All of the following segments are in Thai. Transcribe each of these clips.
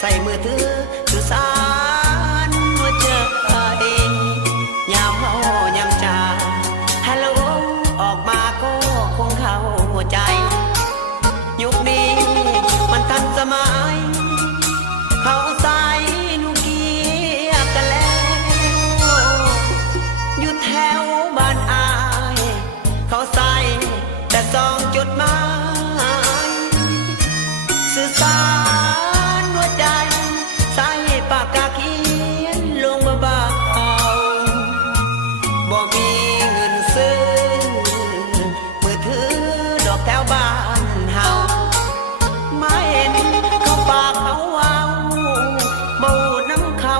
ใส่มือถือสื่อสารหัวใจยามเมายามจาฮัลโหลออกมาก็คงเข้าหัวใจยุคนี้มันทันสมัยเขาใส่นูเกียกันแล้วอยู่แถวบ้านอายเขาใส่แต่ซองจดหมายสื่อสารหัวใจใส่ปากกาเขียนลงเบาๆบ่มีเงินซื้อมือถือดอกแถวบ้านเฮามาเห็นเขาปากเขาว้าวบ่น้ำเขา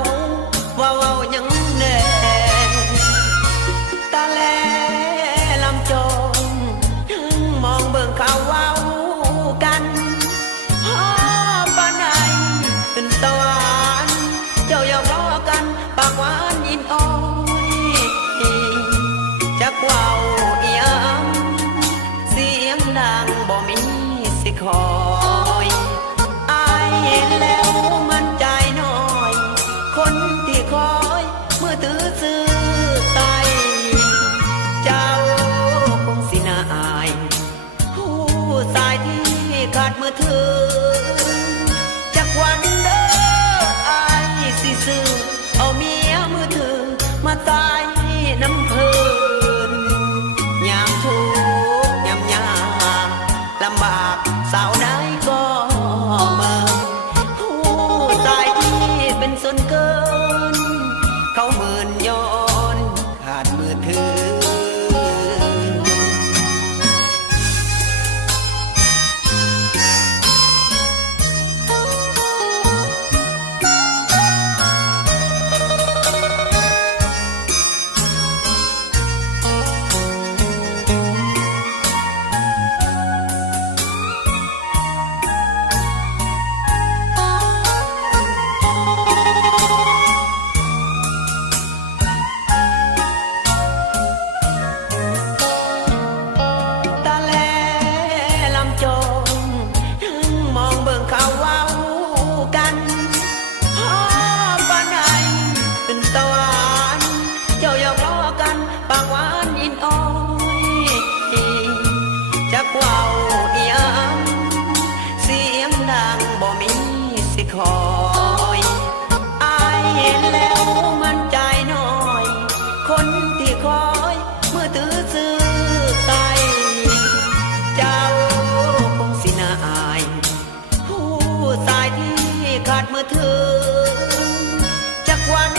ว่าเว้ายังแน่ตาแลลำจงมองเบิ่งเขาเว้ากันฮอปานใดขึ้นสวรรค์เจ้าอย่าล้อกันปากหวานยินอ้อยจักเว้าอีหยังเสียงดังบ่มีสิคอยอายเห็นแล้วมันใจน้อยคนที่คอยมือถือซื้อไตเจ้าคงสิน่าอายผู้สายที่ขาดมือถือจากวันเด้ออายสิซื้อเอาเมียมือถือมาตายน้ำเพิ่นยามทุกข์ยามยากลำบากสาวใดก็เมินผู้ตายที่เป็นส่วนเกินเขาหมื่นย้อนขาดมือถือจักเว้าอีหยังเสียงดังบ่มีสิคอยอายเห็นแล้วมันใจน้อยคนที่คอยมือถือซื้อไตเจ้าคงสิน่าอายผู้สายที่ขาดมือถือจักวัน